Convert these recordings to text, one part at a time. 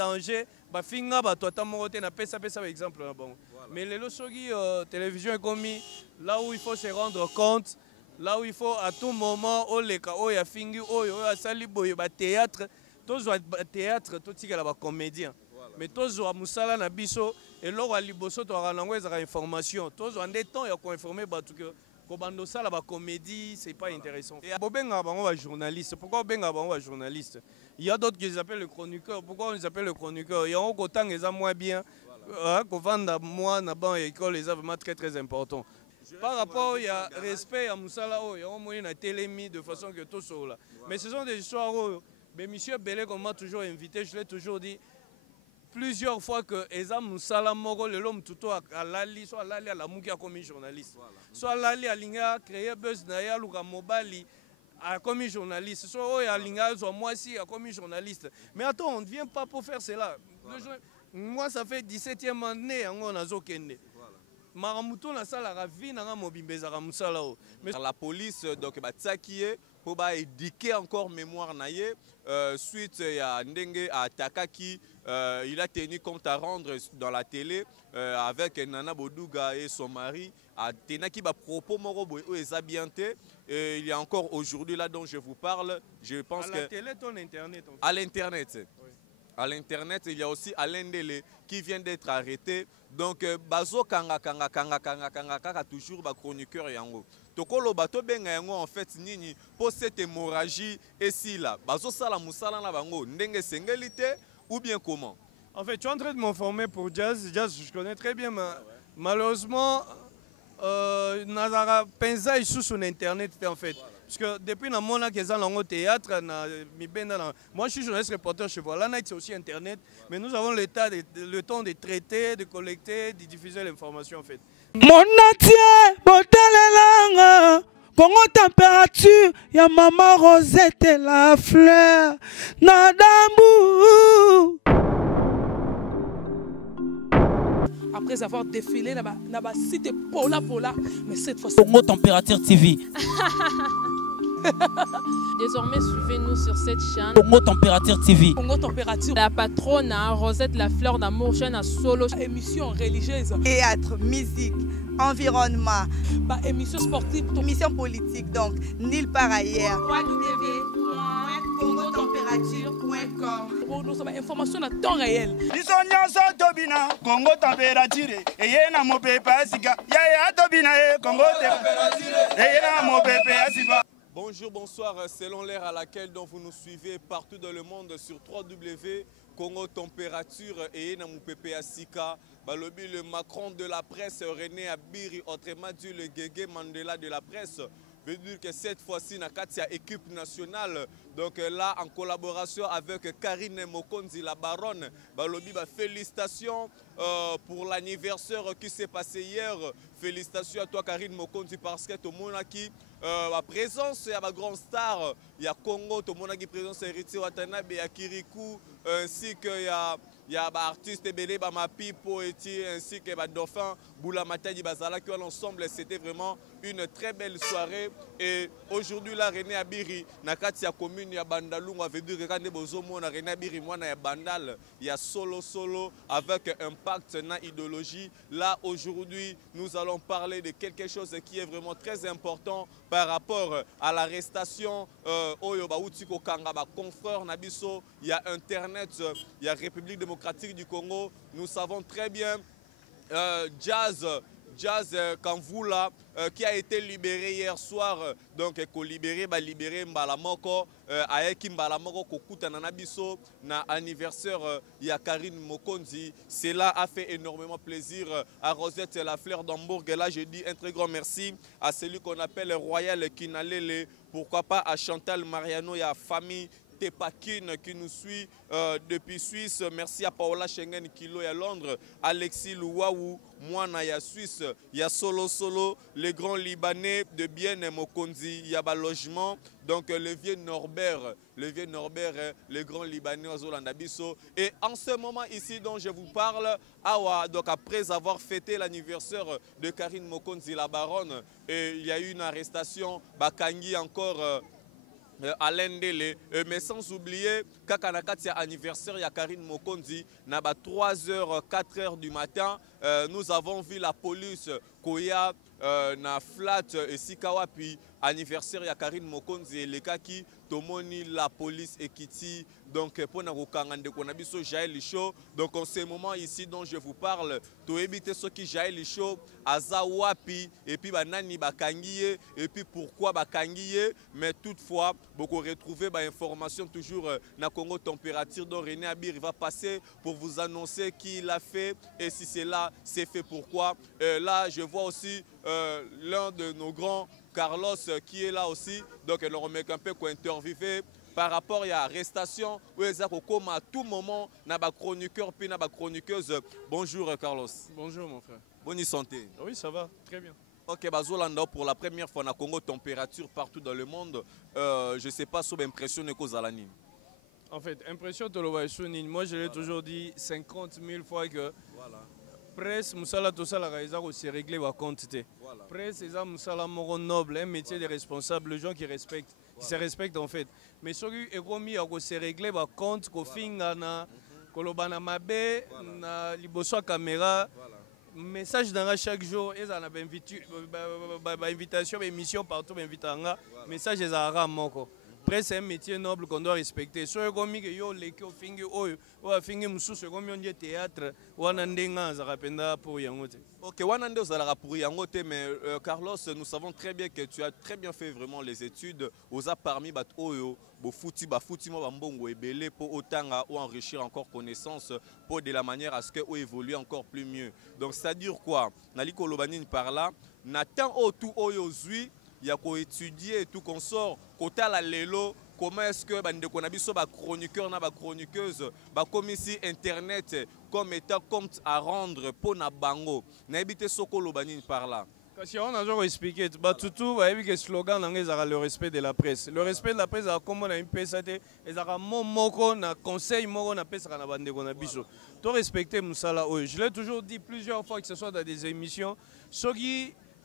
danger ba finga ba toi morote na pesa exemple bon. Mais les losogi télévision est commis là où il faut se rendre compte, là où il faut à tout moment au leka o ya fingi o ya sali boye ba théâtre, tous ba théâtre tout tika ba comédien. Mais tous wa musala na biso et lo wa liboso to ranango ezaka information, tous en des temps ya ko informer ba tout que Kobando ça la comédie, c'est pas intéressant. Et Bobenga bango journaliste. Pourquoi Bobenga bango journaliste? Il y a d'autres qui les appellent le chroniqueur. Pourquoi on les appelle le chroniqueur? Il y a un côté qui est moins bien. Qu'on vende moi na ban école les vraiment très important. Par rapport il y a respect à Moussala, il y a un moyen à télémi de façon que tout soit là. Mais ce sont des histoires mais monsieur Belé qu'on m'a toujours invité, je l'ai toujours dit plusieurs fois que Eza Moussala Moro le l'homme tout à Lali soit Lali à la mouki a commis journaliste. Soit Lali à Linga créé buzz naya Luka Mobali a commis journaliste. Soit à Linga soit moi aussi a commis journaliste. Mais attends, on ne vient pas pour faire cela. Moi ça fait 17e année on a zokende. Maramuto na sala ravi na mobimbeza Moussala. Mais la police donc batsakié pour éduquer encore mémoire naie suite à Ndenge à Takaki il a tenu compte à rendre dans la télé avec Nana Boduga et son mari à Tenaki ba propos morobo ezabianté il y a encore aujourd'hui là dont je vous parle je pense que à la télé ton internet en fait. À l'internet oui. À l'internet il y a aussi Alain Dele qui vient d'être arrêté donc bazo kanga toujours ba chroniqueur yango tokolo bato benga yango en fait nini pour cette hémorragie et si là bazo sala musala na bango ndenge sengelité ou bien comment? En fait, tu es en train de m'informer pour Jazz. Jazz, je connais très bien, mais malheureusement, Nazara Penza est sous son internet en fait. Parce que depuis que je suis au théâtre, moi je suis journaliste reporter chez vous. Là, c'est aussi internet, mais nous avons le temps de traiter, de collecter, de diffuser l'information en fait. Mon atier, botalelanga. Congo température, ya maman Rosette et la fleur, Nadambu. Après avoir défilé, na site Pola, mais cette fois Congo Température TV. Désormais, suivez-nous sur cette chaîne. Congo Température TV. Congo Température. La patronne, Rosette, la fleur d'amour, chaîne à solo. Émission religieuse. Théâtre, musique, environnement. Émission sportive. Émission politique, donc, nulle part ailleurs. www.congotempérature.com. Pour nous avons information à temps réel. Congo Température. Et yena mo pepe asika. Ya tobina Congo Température. Et yena mo pepe asika. Bonjour, bonsoir, selon l'ère à laquelle donc vous nous suivez partout dans le monde sur www.Congo Température et Namoupepe Asika, Balobi le Macron de la presse, René Abiri, autrement dit le Guégué Mandela de la presse, veut dire que cette fois-ci, Nakatia équipe nationale, donc là en collaboration avec Karine Mokonzi, la baronne, Balobi, félicitations pour l'anniversaire qui s'est passé hier. Félicitations à toi Karine Mokonzi parce que tout le monde a qui la présence il y a ma grande star, il y a Congo, tout le monde a qui présence Héritier Watanabe, il y a Kirikou, ainsi que il y a artistes belé ma pipo ainsi que dauphin Boula Matadi Bazala qui ensemble c'était vraiment une très belle soirée et aujourd'hui là René Abiri nakati ya commune ya Bandalungu avait dit que quand bozomo na René Abiri moi na Bandal il y a solo avec impact na idéologie là aujourd'hui nous allons parler de quelque chose qui est vraiment très important par rapport à l'arrestation oyo bauti ko kanga ba confrère na biso il y a internet il y a République démocratique du Congo nous savons très bien Jazz Kanvula qui a été libéré hier soir donc libéré Mbalamoko avec Mbalamoko kokuta na biso na anniversaire ya Karine Mokonzi. Cela a fait énormément plaisir à Rosette la fleur d'Hambourg et là je dis un très grand merci à celui qu'on appelle Royal Kinalele, pourquoi pas à Chantal Mariano et à famille Tepakine qui nous suit depuis Suisse. Merci à Paola Schengen Kilo à Londres, Alexis Louaou, Moana ya Suisse, il y a Solo, les grands Libanais de Bienne Mokonzi, il y a logement, donc le vieux Norbert, les grands Libanais Ozolandabiso. Et en ce moment ici dont je vous parle, donc après avoir fêté l'anniversaire de Karine Mokonzi la baronne, et il y a eu une arrestation, Bakangi encore. Alain Dele, mais sans oublier Kakanakati anniversaire ya Karine Mokonzi, na 3h, 4h du matin, nous avons vu la police Koya na flat et Sikawa, puis anniversaire ya Karine Mokonzi et les kaki tomoni la police ekiti donc pour na kokangande konabiso Jaël Licho. Donc en ce moment ici dont je vous parle, to éviter ce qui Jaël Licho azawapi et puis banani bakangiye et puis pourquoi bakangiye, mais toutefois beaucoup retrouver ba information toujours na Congo Température, dont René Abir va passer pour vous annoncer qui l'a fait et si c'est là c'est fait pourquoi. Là je vois aussi l'un de nos grands Carlos qui est là aussi, donc elle remet un peu quoi interviewer par rapport à l'arrestation où ils ont à tout moment na ba chroniqueur puis na ba chroniqueuse. Bonjour Carlos. Bonjour mon frère. Bonne santé. Oui, ça va, très bien. Ok, Bazolanda, pour la première fois na Congo Température partout dans le monde, je ne sais pas si vous impressionné cause à l'anime. En fait, impression de l'Ovaïchounine, moi je l'ai toujours dit 50 000 fois que Voilà. presse, Moussala, tout ça, la raison aussi réglé la quantité. Voilà. Presse, c'est un Moussala Moro noble, un métier de responsable, les gens qui respectent, qui se respectent en fait. Mais ce qui est commis à se régler la compte, qu'on finga na, kolobana mabe, na liboso caméra, message dans chaque jour, ils ont une invitation, une émission partout, invitation, message ils ont moko. Presse c'est un métier noble qu'on doit respecter. So ekomi que yo leki o fingi oyo, o fingi mususu ekomi on théâtre, wana ndenga za rapenda pour yango te. Ok, Wanande Ozala pour Yangote, mais Carlos, nous savons très bien que tu as très bien fait vraiment les études. Oza parmi bat oyo, bo fouti mo bambongo ebele pour otanga ou enrichir encore connaissance pour de la manière à ce que ou évolue encore plus mieux. Donc ça dure quoi? Nali kolobanine par là, n'attend au tout oyo zui. Il y a qu'à étudier et tout qu'on sort, côté la lelo, comment est-ce que qu'on a biso ba chroniqueur na ba chroniqueuse, ba comme ici internet comme état compte à rendre pour na bango. Na habité sokolo banine par là. Parce qu'on a déjà expliqué, tout va que slogan le respect de la presse. Le respect de la presse, comme on a une PSAT, et ça a mon moko na conseil moko na pesa na bande qu'on a biso. To respecter Moussala. Je l'ai toujours dit plusieurs fois que ce soit dans des émissions, soit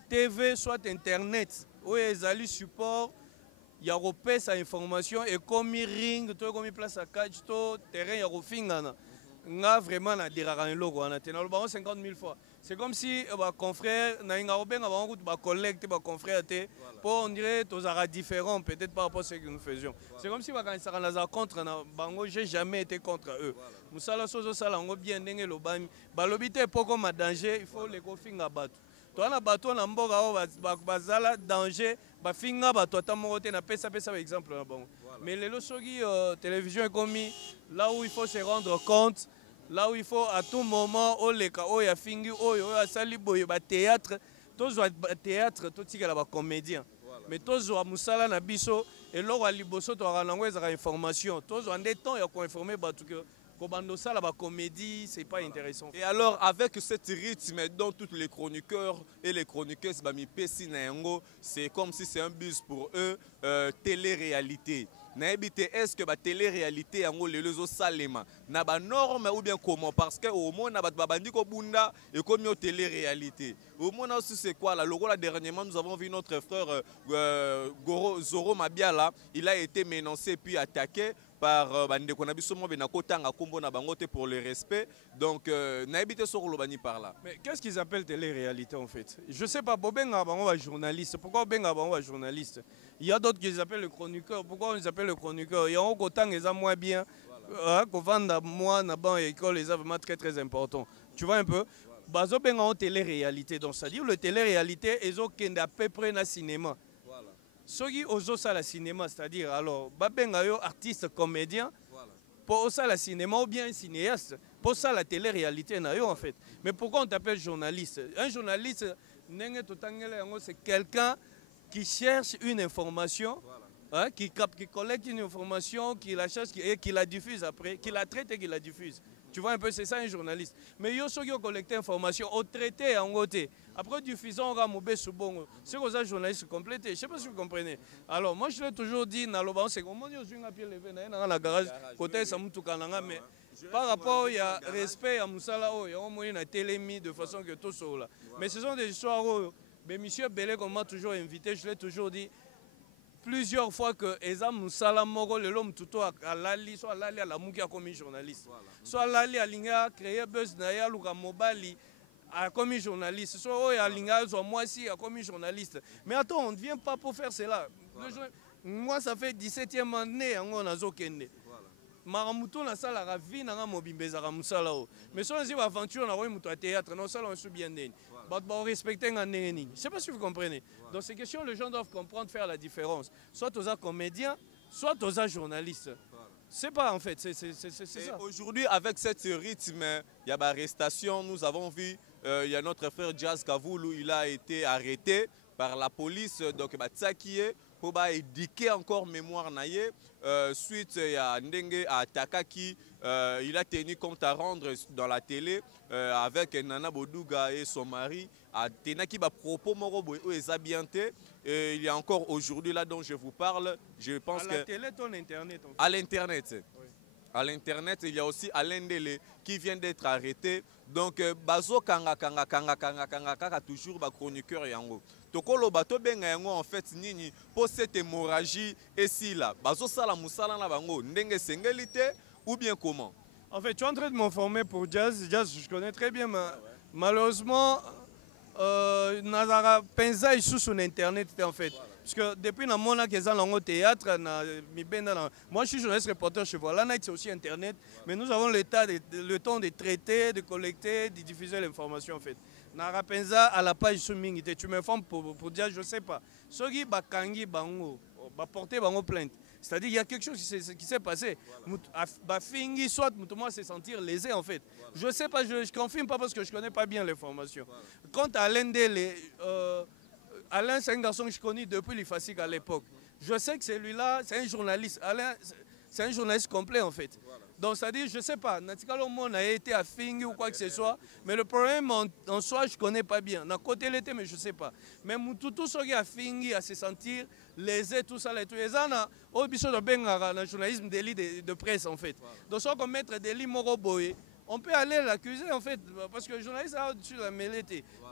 TV, soit internet. Oui, ils ont support, il y a repès à information et comme ring, comme place à catch, terrain, il y a refingana. On a vraiment un logo, on a 50 000 fois. C'est comme si un confrère, un collègue, un confrère, on dirait que nous différents, peut-être par rapport à ce que nous faisions. C'est comme si quand ils sont contre, je n'ai jamais été contre eux. Nous sommes bien dengue le bami. Balobité pour comme danger, il faut les confinga battre. Toi na bateau na mboka o bazala danger ba finga bato tamote na pesa exemple na bon. Mais les soki télévision est commis là où il faut se rendre compte, là où il faut à tout moment o leka o ya fingi o yo asali boye ba théâtre, tous ba théâtre tout tika ba comédien. Mais tous wa musala na biso et loro liboso to ranango ezaka information. Tous en des temps ya ko informer bato que ça, la comédie, c'est pas intéressant. Et alors, avec ce rythme dont tous les chroniqueurs et les chroniqueuses, c'est comme si c'est un bus pour eux, télé-réalité. Est-ce que la télé-réalité est le salema na ba norme ou bien comment? Parce que au moins na ba bandi ko bunda et comme télé-réalité. Au moins aussi c'est quoi là? Là dernièrement nous avons vu notre frère Zoro Mabiala, il a été menacé puis attaqué par Bandeko Nabisomo Benakotanga Kombo na bangote pour le respect. Donc naibité sur le bani par là. Mais qu'est-ce qu'ils appellent télé-réalité en fait? Je sais pas, Bobenga bango journaliste. Pourquoi Bobenga bango journaliste? Il y a d'autres qui les appellent le chroniqueur. Pourquoi on les appelle le chroniqueur? Il y a un côté qui est moins bien. Qu'on vende moi na ban école, les vraiment très important. Tu vois un peu? Bazo benga en télé-réalité. Donc c'est-à-dire le télé-réalité ils ont à peu près na cinéma. Ceux qui osent ça le cinéma, c'est-à-dire alors babenga yo artiste comédien pour ça le cinéma ou bien cinéaste, pour ça la télé-réalité na yo en fait. Mais pourquoi on t'appelle journaliste? Un journaliste c'est quelqu'un qui cherche une information, qui collecte une information, qui la cherche et qui la diffuse après, qui la traite et qui la diffuse. Tu vois un peu, c'est ça un journaliste. Mais yo ceux qui ont collecté l'information, ont traité en côté. Après diffusion, on va mouber sous bon. C'est comme ça journaliste complété. Je ne sais pas si vous comprenez. Alors moi je l'ai toujours dit, c'est comme on dit aux pied levé dans la garage, côté ça moutou kananga, mais par rapport il y a respect à Moussala, il y a au moins une télémie de façon que tout ça là. Mais ce sont des histoires. Mais monsieur Belé, comme m'a toujours invité, je l'ai toujours dit. plusieurs fois que Eza Moussala Moro, le l'homme tout à Lali, soit Lali à la Moukia comme journaliste, soit Lali à Linga, créer Buzz Naya, Luka Mobali, comme journaliste, soit à Linga, soit moi aussi comme journaliste. Mais attends, on ne vient pas pour faire cela. Moi, ça fait 17e année, on a Zokende. Maramuto na sala la vie na mobimbeza ka musala o. Mais so nzi aventure na roy muto théâtre, non ça on sou bien ndeni. Ba respecter ngane ni. Je sais pas si vous comprenez. Dans ces questions, les gens doivent comprendre faire la différence. Soit aux comédiens, soit aux journalistes. C'est pas en fait, c'est ça. Aujourd'hui, avec cette rythme, il y a l'arrestation. Nous avons vu, il y a notre frère Jazz Kavoulou, il a été arrêté par la police, donc Tsakie, pour éduquer encore mémoire naïe. Suite à Ndenge à Takaki, il a tenu compte à rendre dans la télé avec Nana Bodouga et son mari. À Tenaki ba propos morobo et Zabianté. Il y a encore aujourd'hui là dont je vous parle. Je pense que. À la télé, ton internet. En fait. À l'internet. Oui. À l'internet, il y a aussi Alain Dele qui vient d'être arrêté. Donc, Bazo Kanga toujours ba chroniqueur yango. Tokolo bato benga yango en fait nini pour cette hémorragie et si là Bazo sala musala na bango ndenge sengelité ou bien comment? En fait, tu es en train de m'informer pour Jazz. Jazz, je connais très bien, mais malheureusement, Nazara Penza est sous internet en fait. Parce que depuis que mon théâtre, moi je suis journaliste reporter chez Voilà Night, c'est aussi internet, mais nous avons le temps de traiter, de collecter, de diffuser l'information en fait. Nara Penza à la page Suming, tu m'informes pour dire, je ne sais pas. Sogi Bakangi Bango, porter Bango plainte. C'est-à-dire qu'il y a quelque chose qui s'est passé. Bafingi, soit moi c'est sentir lésé en fait. Je ne sais pas, je ne confirme pas parce que je ne connais pas bien l'information. Quant à Alain Dele, Alain, c'est un garçon que je connais depuis l'IFASIC à l'époque. Je sais que celui-là, c'est un journaliste. Alain, c'est un journaliste complet en fait. Donc, c'est-à-dire, je ne sais pas, on a été à Fingi ou quoi que ce soit, mais le problème en soi, je ne connais pas bien. D'un côté, l'été, mais je ne sais pas. Mais tout ce qui a Fingi, à se sentir lésé, tout ça, et tout ça, au biso de Bengara, dans le journalisme délit de presse en fait. Donc, si on peut mettre des lits moroboé, on peut aller l'accuser en fait, parce que le journaliste a au-dessus de la mêlée.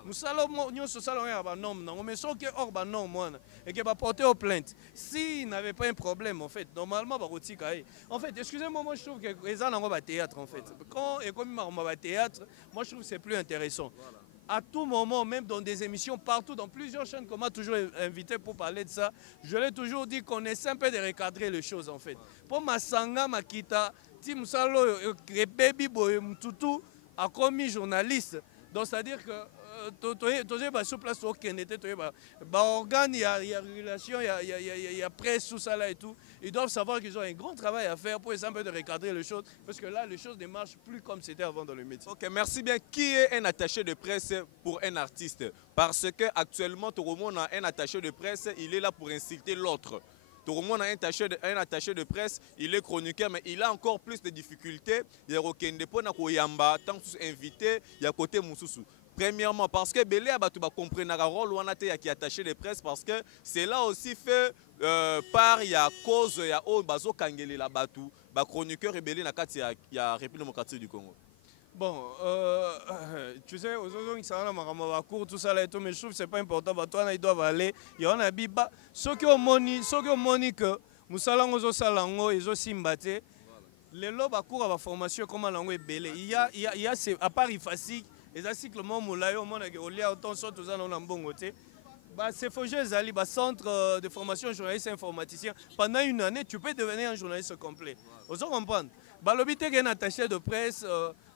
Nous allons se saluer à un homme, mais sauf que hors d'un homme, et qu'il va porter aux plaintes. S'il n'avait pas un problème, en fait, normalement, il va en fait, excusez-moi, moi je trouve que les gens n'ont pas théâtre en fait. Quand et comme ils n'ont pas théâtre, moi je trouve que c'est plus intéressant. À tout moment, même dans des émissions partout, dans plusieurs chaînes qu'on m'a toujours invité pour parler de ça, je l'ai toujours dit qu'on essaie un peu de recadrer les choses en fait. Pour Masanga Makita, Tim Salo, Baby Boy, Mtutu, a commis journaliste. Donc c'est-à-dire que tu es sur place au Kennedy, tu es organe, il y a régulation, il y a presse, tout ça là et tout. Ils doivent savoir qu'ils ont un grand travail à faire pour essayer un peu de recadrer les choses, parce que là, les choses ne marchent plus comme c'était avant dans le métier. Ok, merci bien. Qui est un attaché de presse pour un artiste? Parce qu'actuellement, tout le monde a un attaché de presse, il est là pour insulter l'autre. Tout le monde a un attaché de presse, il est chroniqueur, mais il a encore plus de difficultés. Il y a Rokende Pona Koyamba, tant que invité, il y a côté Moussoussou. Premièrement, parce que Belé Abatou va comprendre le rôle où on a qui est attaché de presse, parce que c'est là aussi fait par il y a cause, il y a Bazo Kangele la Batou, chroniqueur et Belé Nakati, il y a République démocratique du Congo. Bon, tu sais, aujourd'hui, ils sont cours, tout ça, là et tout, mais je trouve que ce n'est pas important. Toi, ils doivent aller. Il y en a Biba. Ceux qui ont moni que Moussalango, Zosalango, ils ont Simbate. Les lobes à cours à la formation, comment l'ango est belé. Il y a à part IFASIC, les cycles Moulayo, au monde, il y a autant de choses, tout ça, dans le bon côté. C'est Fogé Zali, centre de formation journaliste informaticien. Pendant une année, tu peux devenir un journaliste complet. Vous comprenez? L'obité est un attaché de presse.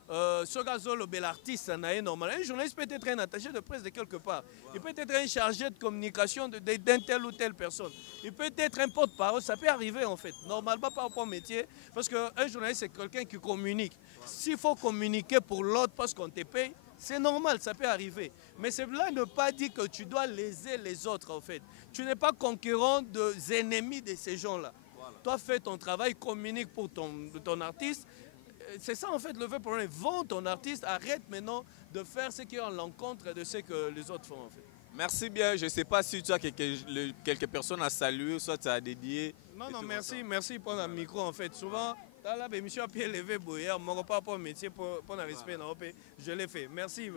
L'artiste, normal. Un journaliste peut être un attaché de presse de quelque part. Il peut être un chargé de communication d'un telle ou telle personne. Il peut être un porte-parole. Ça peut arriver en fait. Normalement, pas au métier. Parce qu'un journaliste, c'est quelqu'un qui communique. S'il faut communiquer pour l'autre parce qu'on te paye, c'est normal, ça peut arriver. Mais cela ne veut pas dire que tu dois léser les autres en fait. Tu n'es pas concurrent des ennemis de ces gens-là. Voilà. Toi, fais ton travail, communique pour ton artiste. C'est ça en fait le vrai problème. Vends ton artiste, arrête maintenant de faire ce qui est en l'encontre de ce que les autres font en fait. Merci bien. Je ne sais pas si tu as quelques personnes à saluer, soit tu as dédié. Non, merci pour le micro en fait. Souvent, Là, l'émission a pied levé, mon pas pour métier, pour le respect, je l'ai fait. Merci,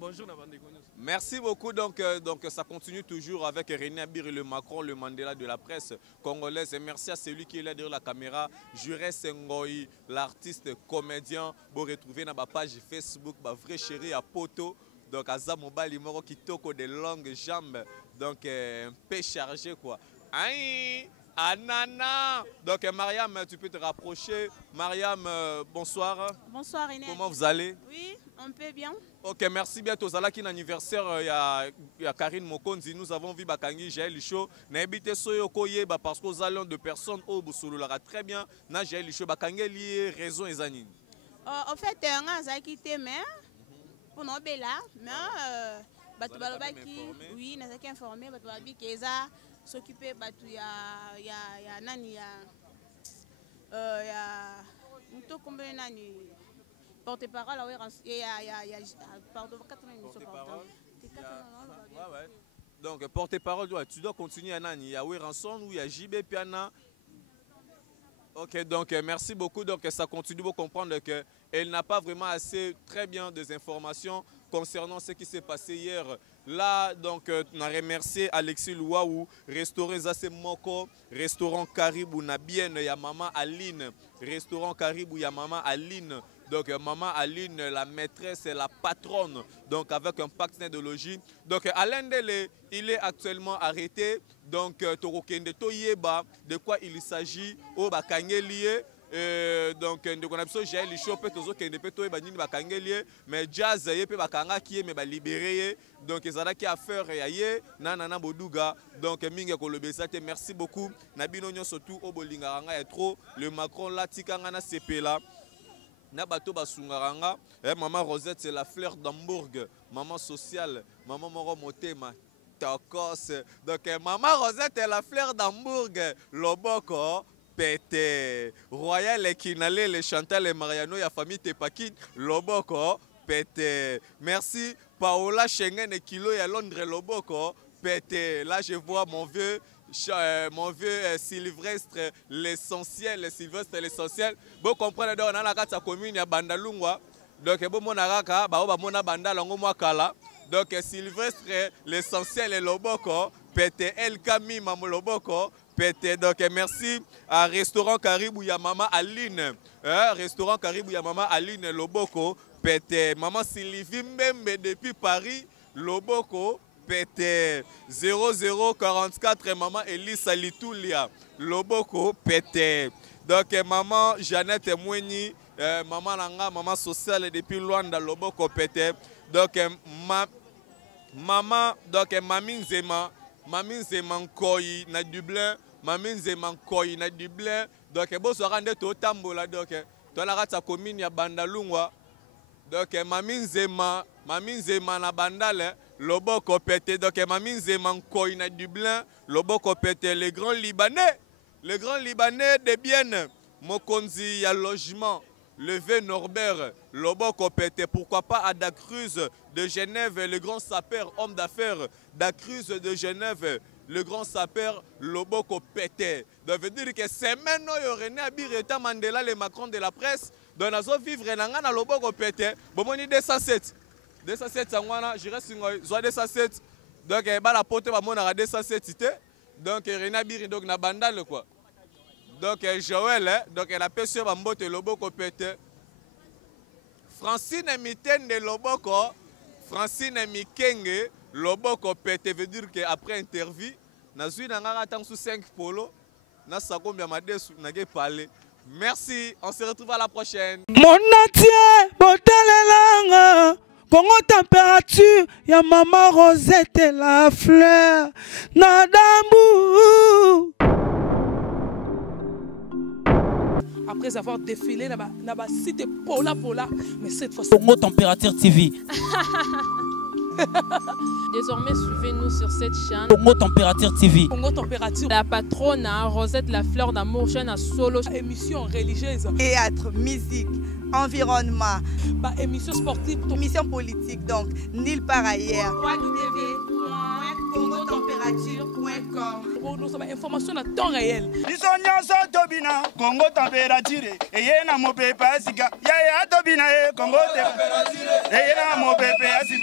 bonjour Navandé. Merci beaucoup. Donc, ça continue toujours avec René Abir et le Macron, le Mandela de la presse congolaise. Et merci à celui qui est là derrière la caméra, Juré Sengoy, l'artiste comédien. Vous retrouvez dans ma page Facebook, ma vraie chérie à Poto. Donc, à Zamobali Moro qui toque des longues jambes. Donc, un peu chargé quoi. Aïe! Anana. Donc Mariam, tu peux te rapprocher. Mariam, bonsoir. Bonsoir René. Comment vous allez? Oui, on peut bien. Ok, merci bien. Tozala qui anniversaire, il y a Karine Mokonzi. Nous avons vu Bakangi Jaël Licho. N'habite Soyoko Yeba parce qu'aux allons de personnes au Bousouloulara très bien. Na Jaël Licho Bakangi lié raison et zanine. En fait, on a quitté mais pour nous bella, mais oui, nous avons informé Batouabi Keza. S'occuper il y a nani porte-parole donc porte-parole tu dois continuer à nani il y a Ranson ou il y a JB Piana. Ok, donc merci beaucoup. Donc ça continue de comprendre qu'elle n'a pas vraiment assez très bien des informations concernant ce qui s'est passé hier. Là, donc, on a remercié Alexis Louaou, restaurant Zase Moko, restaurant Caribou Nabienne, il y a maman Aline, restaurant Caribou, il y a maman Aline. Donc, maman Aline, la maîtresse et la patronne, donc avec un partenaire de logis. Donc, Alain Dele, il est actuellement arrêté. Donc, Torokende Toyeba, de quoi il s'agit au Bakangelié. Donc, on a besoin de Licho, mais Jazz, il peut bakanga qui est mais libéré. Donc, ils ont affaire à Nanana Boduga. Donc, Minga Kolobesate, merci beaucoup. Nabino surtout au Bolingaranga et trop. Le Macron là, Tikangana CP là. Nabato Basungaranga. Maman Rosette, c'est la fleur d'Hambourg. Maman sociale. Maman Moro Motema. Tokos. Donc, Maman Rosette est la fleur d'Hambourg. Loboko. Pété. Royal et Kinale, les Chantal et Mariano, la famille Tepakin, Loboko, pété. Merci. Paola Schengen et Kilo et Londres, Loboko, pété. Là, je vois mon vieux Sylvestre, l'essentiel. Sylvestre, l'essentiel. Vous comprenez, on a la carte commune, il y a Bandalungwa. Donc, bon, mon araka, mona Bandalango Mwakala. Donc, Sylvestre, l'essentiel et Loboko, pété. El Kami, Mamu Loboko. Pété. Donc merci à Restaurant Caribou Yamama Aline. Restaurant Caribou Yamama Aline Loboko. Pété. Maman Sylvie Mbembe depuis Paris. Loboko. Pété. 0044 Maman Elisa Litoulia. Loboko. Pété. Donc maman Jeannette Moueni. Maman Langa, maman sociale depuis Luanda. Loboko. Pété. Donc maman. Donc Mamine Zema. Mamine Zemankoyi na Dublin, Mamine Zemankoyi na Dublin. Donc bon so rande to tambola donc to la rata commune ya Bandalungwa. Donc Mamine Zema na Bandale, Loboko pété. Donc Mamine Zemankoyi na Dublin, Loboko pété. Les grands Libanais de Bienne, Mokonzi ya logement. Levé Norbert, Loboko pété. Pourquoi pas à Dacruz de Genève, le grand sapeur, homme d'affaires Dacruz de Genève, le grand sapeur Loboko pété. Ça veut dire que c'est maintenant René Abir et Mandela, les Macron de la presse, dans la zone vivre na Loboko pété. Bon, on est 207. 207, je reste sur 207. Donc, la pote, on a 207. Donc, René Abir, donc, na bandale quoi. Donc Joël, donc elle a perçu Bambote Loboko pété. Francine Miten de Loboko, Francine Mikenge, Loboko pété veut dire qu'après interview, Nazui n'a attend sous 5 polo, Nasako Biamade n'a parlé. Merci, on se retrouve à la prochaine. Mon entier, Botalelanga, Congo température, ya maman Rosette et la fleur, Nadambu. Après avoir défilé là-bas, c'était Pola, mais cette fois Congo Température TV. Désormais, suivez-nous sur cette chaîne. Congo Température TV. Congo Température. La patronne, Rosette la fleur d'amour, chaîne à solo. Émission religieuse. Théâtre, musique, environnement. Émission sportive. Émission politique, donc, nulle part ailleurs. Congo Température. Température.com. Pour nous avons information à temps réel. biso nyonso tobina Congo température eye na mopepe ya sika ya tobina Congo température eye na mopepe ya sika